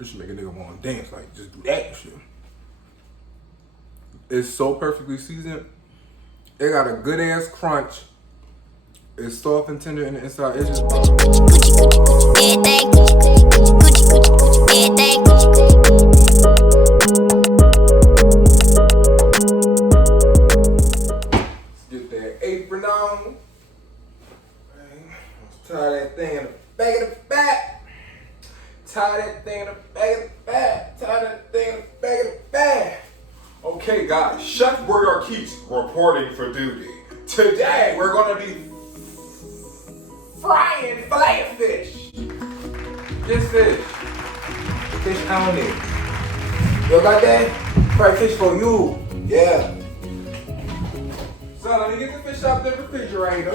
This should make a nigga want to dance, like just do that and shit. It's so perfectly seasoned. It got a good ass crunch. It's soft and tender in the inside. It's just get that apron on. Tie that thing in the back of the back. Tie that thing in the back of the back. Tie that thing in the back of the back. Okay, guys, Chefboyarkeese reporting for duty. Today, we're gonna be frying filet of fish. This fish. Fish only. You got that? Fry fish for you. Yeah. So, let me get the fish out the refrigerator.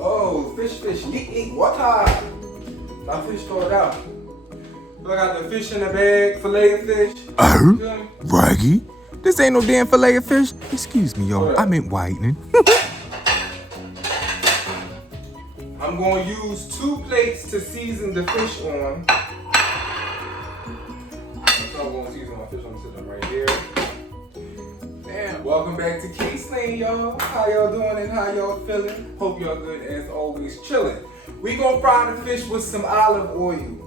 Oh, fish, neat, water. My fish throw it out. Look, I got the fish in the bag, filet of fish. Raggy? This ain't no damn filet of fish. Excuse me, y'all. I meant whitening. I'm going to use 2 plates to season the fish on. So I'm going to season my fish. I'm sitting right here. And welcome back to Keese Lane, y'all. How y'all doing and how y'all feeling? Hope y'all good as always, chilling. We gonna fry the fish with some olive oil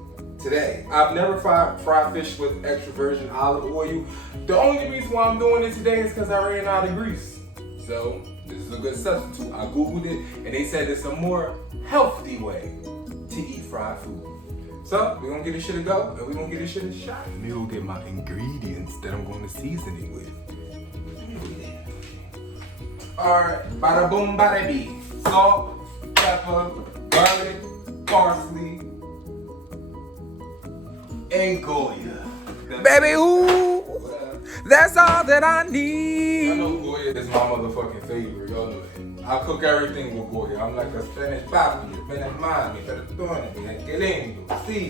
today. I've never fried fish with extra virgin olive oil. The only reason why I'm doing it today is because I ran out of grease. So this is a good substitute. I Googled it and they said it's a more healthy way to eat fried food. So we're gonna get this shit a go and we're gonna get this shit a shot. Let me go get my ingredients that I'm going to season it with. Alright, bada boom, bada bee. Salt, pepper, garlic, parsley, and Goya. Baby, ooh, that's all that I need. I know Goya is my motherfucking favorite. Y'all know that. I cook everything with Goya. I'm like a Spanish papi, Spanish mommy, perdóname, que lindo, sí.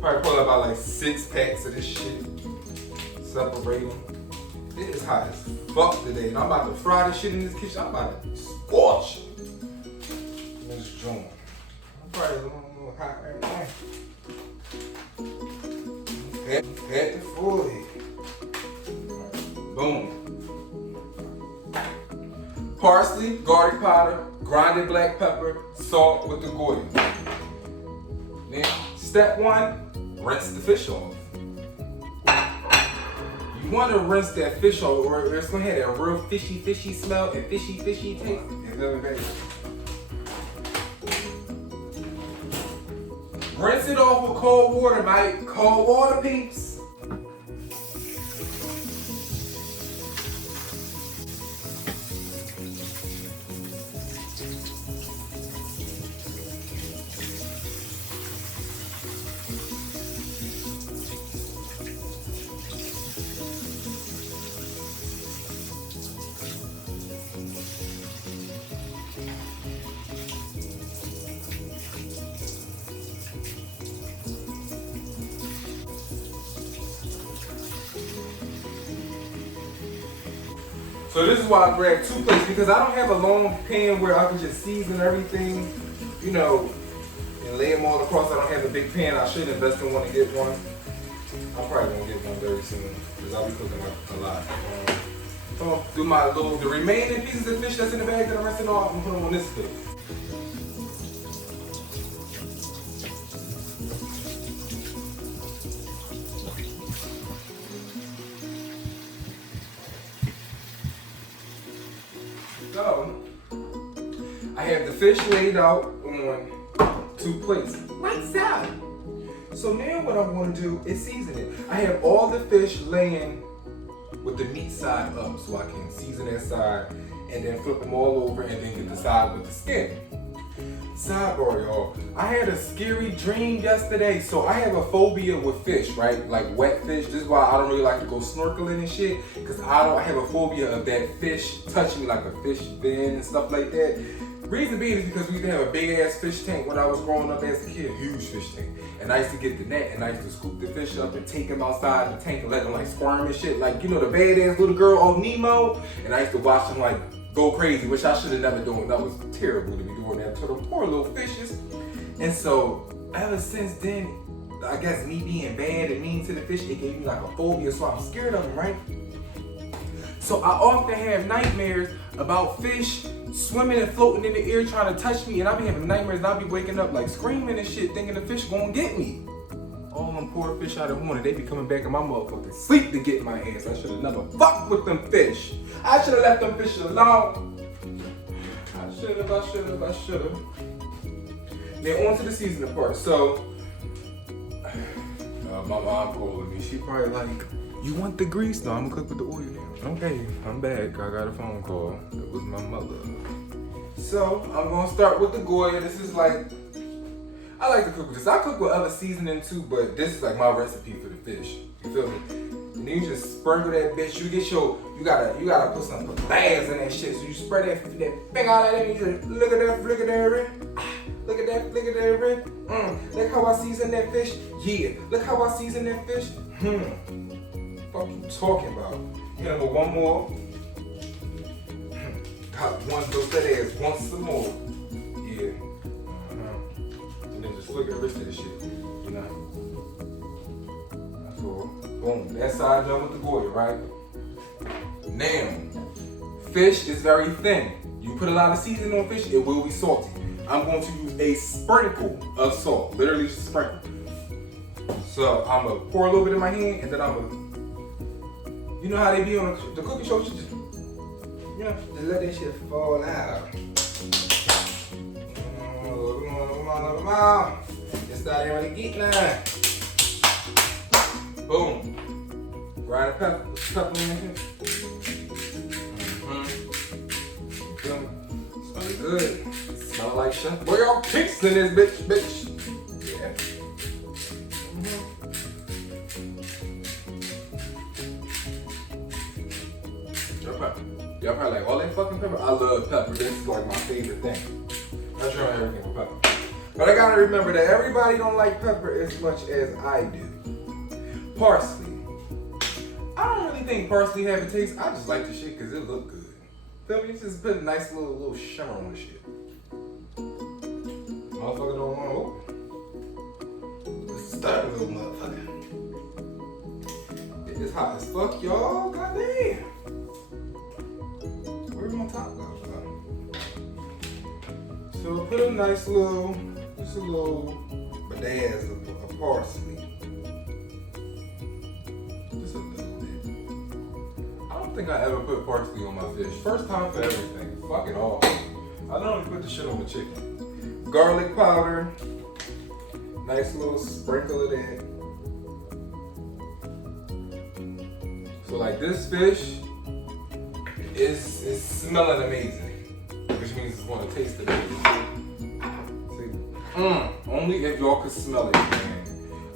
Probably pull about like 6 packs of this shit. Separate them. It is hot as fuck today, and I'm about to fry this shit in this kitchen. I'm about to scorch this joint. I'm probably a little hot right now. Pat the forehead. Boom. Parsley, garlic powder, grinded black pepper, salt with the Goya. Then, step 1, rinse the fish off. You want to rinse that fish off, or it's going to have that real fishy smell and fishy taste. It's really bad. Rinse it off with cold water, mate. Cold water, peeps. So this is why I grabbed 2 plates, because I don't have a long pan where I can just season everything, you know, and lay them all across. I don't have a big pan. I should invest in one to get one. I'm probably gonna get one very soon because I'll be cooking a lot. So do the remaining pieces of fish that's in the bag that I'm rinsing off, I'm gonna put them on this plate. So, I have the fish laid out on 2 plates. Lights out. So now what I'm going to do is season it. I have all the fish laying with the meat side up, so I can season that side and then flip them all over and then get the side with the skin. Sidebar, y'all. I had a scary dream yesterday. So I have a phobia with fish, right? Like wet fish. This is why I don't really like to go snorkeling and shit. Because I have a phobia of that fish touching me, like a fish fin and stuff like that. Reason being is because we used to have a big ass fish tank when I was growing up as a kid, huge fish tank. And I used to get the net and I used to scoop the fish up and take them outside the tank and let them like squirm and shit. Like, you know, the badass little girl on Nemo. And I used to watch them like go crazy, which I should have never done. That was terrible to be doing doing that to the poor little fishes. And so ever since then, I guess me being bad and mean to the fish, it gave me like a phobia, so I'm scared of them, right? So I often have nightmares about fish swimming and floating in the air trying to touch me, and I be having nightmares and I be waking up like screaming and shit, thinking the fish gonna get me. All them poor fish out of horn, they be coming back in my motherfucking sleep to get my ass. I should have never fucked with them fish. I should have left them fish alone. I should have. Then on to the seasoning part. So, my mom calling me. She probably like, you want the grease? No, I'm gonna cook with the oil now. Okay, I'm back. I got a phone call. It was my mother. So, I'm gonna start with the Goya. This is like, I like to cook with this. I cook with other seasoning too, but this is like my recipe for the fish. You feel me? And then you just sprinkle that bitch. You gotta put some pizzazz in that shit. So you spread that thing out of there and you just look at that, flick at that. Look at that, rib. Look how I season that fish. Yeah. Look how I season that fish. Fuck you talking about? Here, go one more. Got one dose that ass. Want some more? Yeah. And then just flick the rest of this shit. You know. That's all. Boom. That side done with the Goya, right? Now, fish is very thin. You put a lot of seasoning on fish, it will be salty. I'm going to use a sprinkle of salt, literally just a sprinkle. So I'm gonna pour a little bit in my hand, and then I'm gonna, you know how they be on the cooking show, just let that shit fall out. Come on. Just start here to eat now. Boom. Grind a pepper in here. Smells good. Smell like Chefboyarkeese in this bitch. Yeah. Y'all probably like all that fucking pepper. I love pepper. This is like my favorite thing. I try everything with pepper. But I gotta remember that everybody don't like pepper as much as I do. Parsley. I don't really think parsley have a taste. I just like the shit because it look good. Feel me? Just put a nice little shimmer on the shit. Motherfucker don't want to open. Let's start a little motherfucker. It's hot as fuck, y'all. Goddamn. Where's my top go? So put a nice little, just a little badazz of parsley. Just a little bit. I don't think I ever put parsley on my fish. First time for everything. Fuck it all. I normally put the shit on the chicken. Garlic powder, nice little sprinkle of that. So like this fish is smelling amazing, which means it's going to taste amazing. See, only if y'all could smell it, man.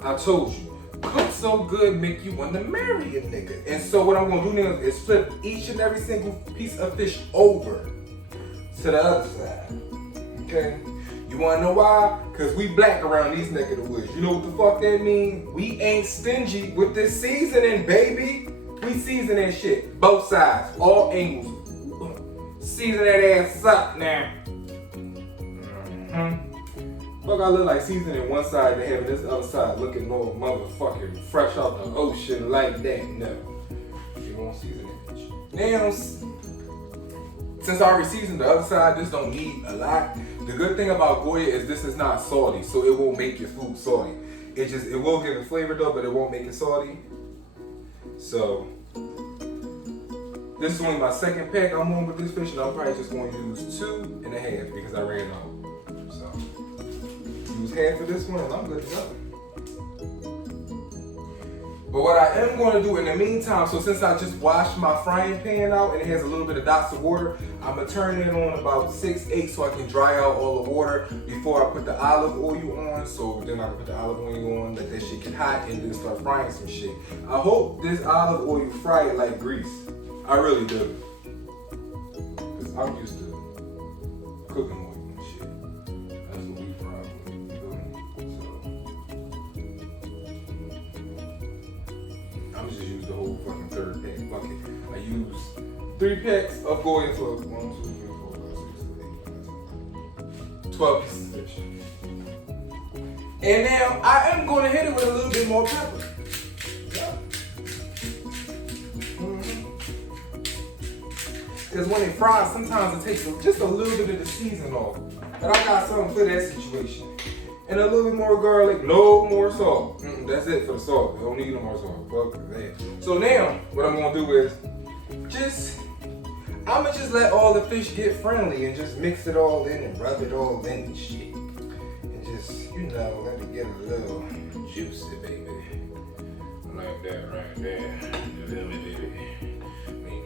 I told you, cook so good make you want to marry a nigga. And so what I'm going to do now is flip each and every single piece of fish over to the other side. Okay? You wanna know why? Cause we black around these neck of the woods. You know what the fuck that mean? We ain't stingy with this seasoning, baby. We season that shit. Both sides, all angles. Season that ass up now. Fuck, I look like seasoning one side and having this other side looking all motherfucking fresh out the ocean like that. No. You won't season that bitch. Now, since I already seasoned the other side, this don't need a lot. The good thing about Goya is this is not salty, so it won't make your food salty. It will give it flavor though, but it won't make it salty. So this is only my second pack I'm on with this fish, and I'm probably just going to use 2.5 because I ran out. So use half of this one, and I'm good to go. But what I am going to do in the meantime, so since I just washed my frying pan out and it has a little bit of dots of water, I'm going to turn it on about 6-8 so I can dry out all the water before I put the olive oil on. So then I can put the olive oil on, let that shit get hot, and then start frying some shit. I hope this olive oil fry it like grease. I really do. Because I'm used to cooking oil and shit. That's what we fry with. You feel me? So I'm just use the whole fucking 3rd pack bucket. I use 3 packs of Goya for 1, 2, 3, 4, 5, 6, 7, 8, 9, 10, 11. 12 pieces of fish. And now I am going to hit it with a little bit more pepper. Because when it fries, sometimes it takes just a little bit of the season off. But I got something for that situation. And a little bit more garlic, no more salt. That's it for the salt. I don't need no more salt. Fuck that. So now, what I'm gonna do is I'ma just let all the fish get friendly and just mix it all in and rub it all in and shit. And just, let it get a little juicy, baby. Like that right there. A little bit, baby.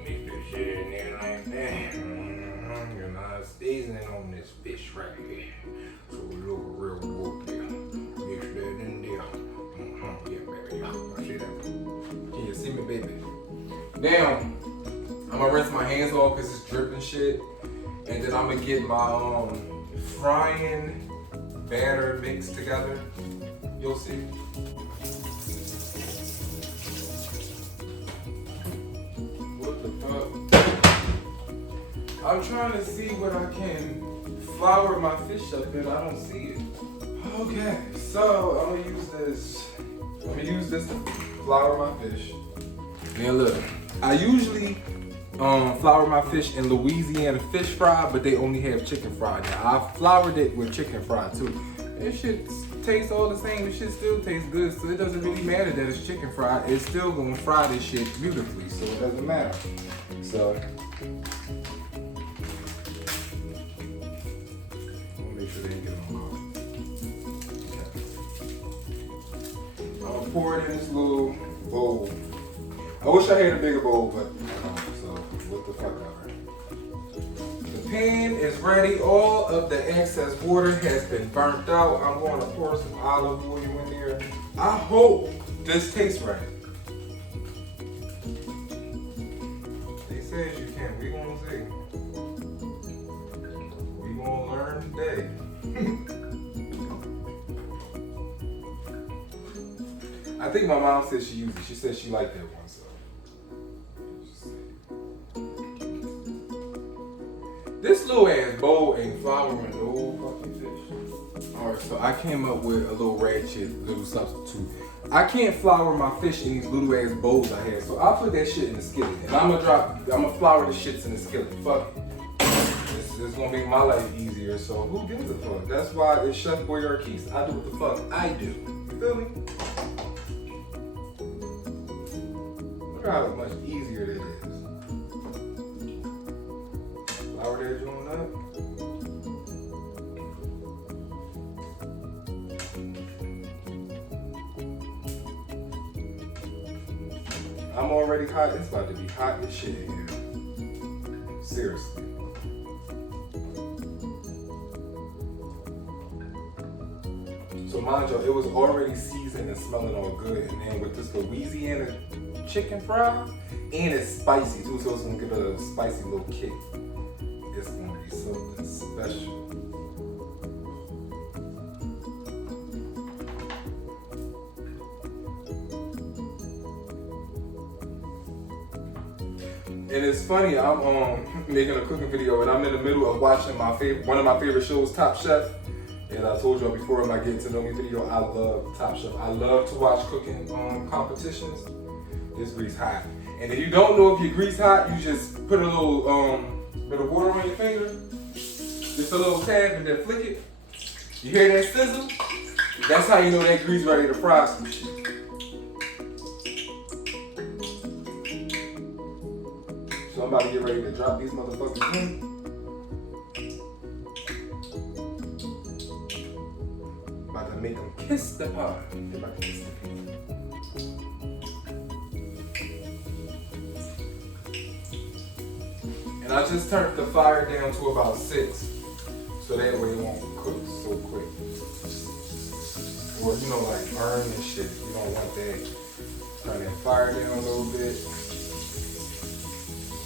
Mix this shit in there like that. Seasoning on this fish right here. So a little real good there. Mix that in there. Yeah, baby. I see that. Can you see me, baby? Now, I'm gonna rinse my hands off because it's dripping shit. And then I'm gonna get my frying batter mixed together. You'll see. What the fuck? I'm trying to see what I can flour my fish up in. I don't see it. Okay, so I'm gonna use this. I'm gonna use this to flour my fish. Now look, I usually flour my fish in Louisiana fish fry, but they only have chicken fry. Now I floured it with chicken fry too. It should taste all the same. It should still taste good, so it doesn't really matter that it's chicken fried. It's still gonna fry this shit beautifully, so it doesn't matter. So make sure they didn't get them on. I'm gonna pour it in this little bowl. I wish I had a bigger bowl, but so what the fuck ever. The pan is ready. All of the excess water has been burnt out. I'm going to pour some olive oil in there. I hope this tastes right. They said you can. We gonna see. We gonna learn today. I think my mom said she used it. She said she liked that one, so. This little ass bowl ain't flouring no fucking fish. Alright, so I came up with a little ratchet little substitute. I can't flour my fish in these little ass bowls I have, so I'll put that shit in the skillet. And I'm gonna flour the shits in the skillet. Fuck it. This is gonna make my life easier, so who gives a fuck? That's why it's Chefboyarkeese. I do what the fuck I do. You feel me? Look how much easier it is. Flour that joint up. I'm already hot. It's about to be hot as shit in here. Seriously. So mind you, it was already seasoned and smelling all good. And then with this Louisiana chicken fry, and it's spicy too, so it's gonna give it a spicy little kick. It's gonna be something special. And it's funny, I'm making a cooking video and I'm in the middle of watching one of my favorite shows, Top Chef. And I told y'all before in my Get to Know Me video, I love Top Chef. I love to watch cooking competitions. This grease hot. And if you don't know if your grease hot, you just put a little bit of water on your finger, just a little tab, and then flick it. You hear that sizzle? That's how you know that grease ready to fry some shit. So I'm about to get ready to drop these motherfuckers in. About to make them kiss the pot. They're about to kiss the pan. And I just turned the fire down to about 6, so that way it won't cook so quick. Or like burn and shit. You don't want that. Turn that fire down a little bit.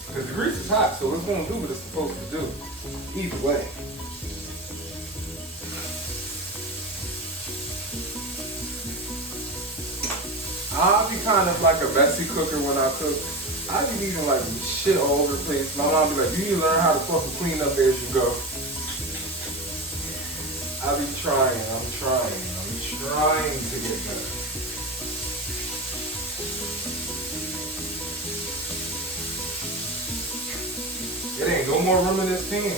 Because the grease is hot, so it's going to do what it's supposed to do. Either way. I'll be kind of like a messy cooker when I cook. I be leaving like shit all over the place. My mom be like, you need to learn how to fucking clean up as you go. I be trying. I'm trying to get better. It ain't no more room in this pan.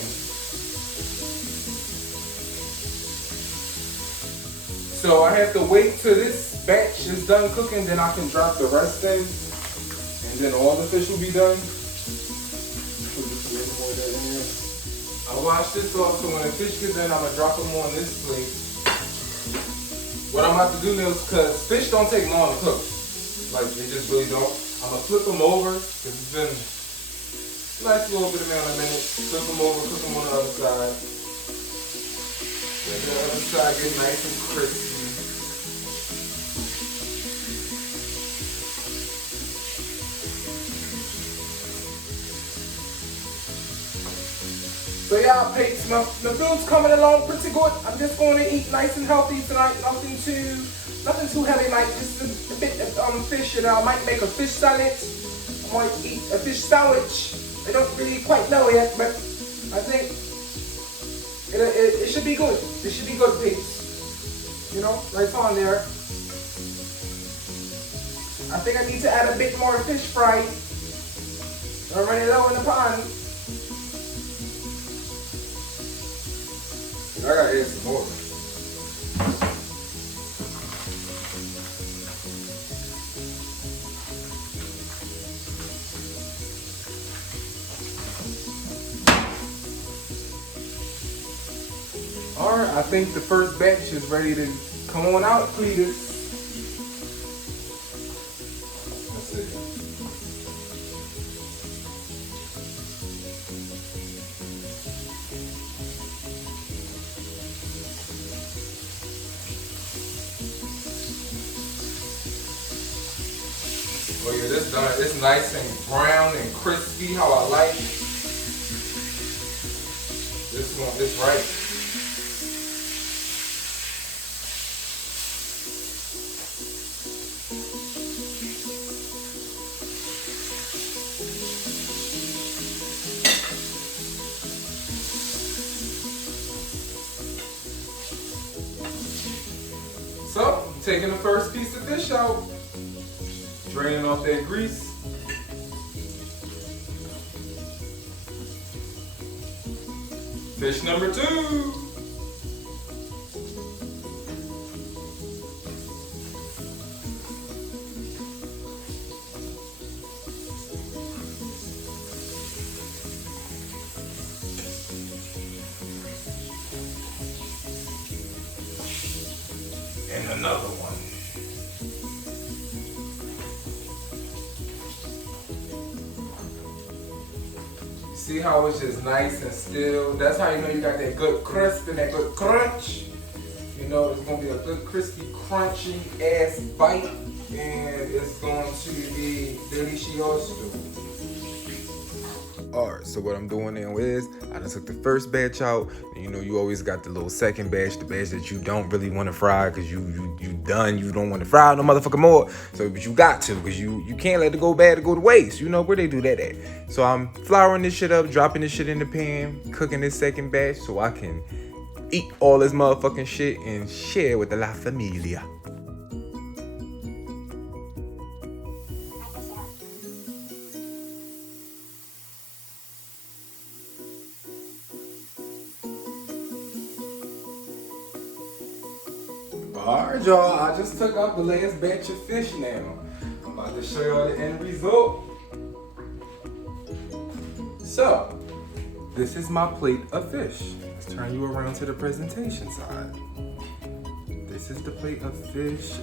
So I have to wait till this batch is done cooking, then I can drop the rest in, and then all the fish will be done. Put just a little more of that in there. I'll wash this off, so when the fish gets in, I'm gonna drop them on this plate. What I'm about to do now is, because fish don't take long to cook, like they just really don't. I'm gonna flip them over, because it's been a nice little bit amount of minutes. Flip them over, cook them on the other side. Let the other side get nice and crispy. So y'all, peeps, my food's coming along pretty good. I'm just going to eat nice and healthy tonight. Nothing too heavy, like just a bit of fish. And I might make a fish salad. I might eat a fish sandwich. I don't really quite know yet, but I think it should be good. It should be good, peeps. You know, right on there. I think I need to add a bit more fish fry. I'm running low in the pond. I gotta add some more. Alright, I think the first batch is ready to come on out, please. Let's see. Oh yeah, this done. It's nice and brown and crispy, how I like it. This one, this right. So, taking the first piece of fish out. Draining off that grease. Fish number 2. And another one. See how it's just nice and still? That's how you know you got that good crisp and that good crunch. You know it's gonna be a good crispy, crunchy ass bite, and it's going to be delicioso. Alright, so what I'm doing now is I just took the first batch out, and you know you always got the little second batch, the batch that you don't really want to fry because you done, you don't want to fry no motherfucker more. So but you got to, because you can't let it go bad to go to waste. You know where they do that at. So I'm flouring this shit up, dropping this shit in the pan, cooking this second batch so I can eat all this motherfucking shit and share with the La Familia. Alright y'all, I just took out the last batch of fish now. I'm about to show y'all the end result. So, this is my plate of fish. Let's turn you around to the presentation side. This is the plate of fish.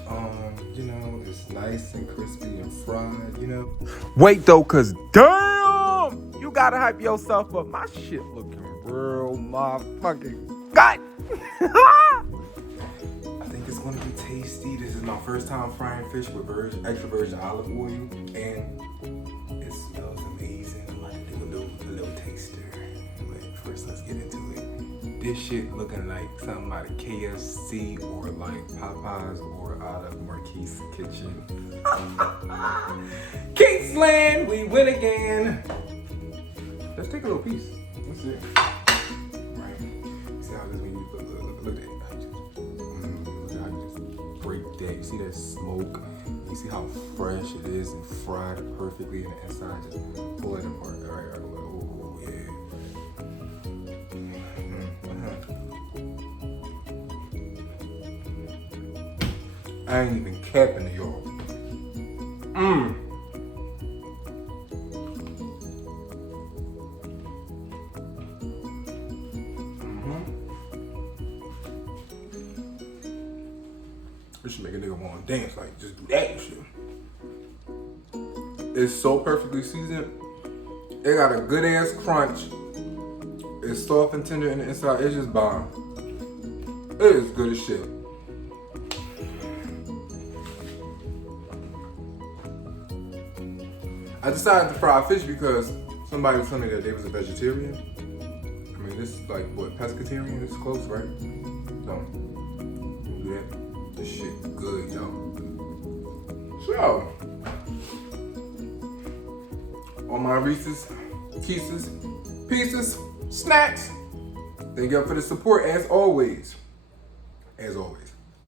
You know, it's nice and crispy and fried, you know. Wait though, cause damn, you gotta hype yourself up. My shit looking real motherfucking gut. It's gonna be tasty. This is my first time frying fish with extra virgin olive oil, and it smells amazing. I'm about to do a little taster. But first, let's get into it. This shit looking like something out of KFC or like Popeyes or out of Marquise Kitchen. Kingsland, we win again. Let's take a little piece. Let's see. Right. See how this when you look at it. You see that smoke? You see how fresh it is and fried perfectly in the inside? Just pull it apart. All right. Oh, yeah. I ain't even capping to y'all. This should make a nigga want to dance, like just do that and shit. It's so perfectly seasoned. It got a good ass crunch. It's soft and tender in the inside. It's just bomb. It is good as shit. I decided to fry fish because somebody was telling me that they was a vegetarian. I mean, this is like what, pescatarian? It's close, right? So, do that. This shit good, yo. So, all my Reese's Pieces, snacks. Thank y'all for the support as always. As always.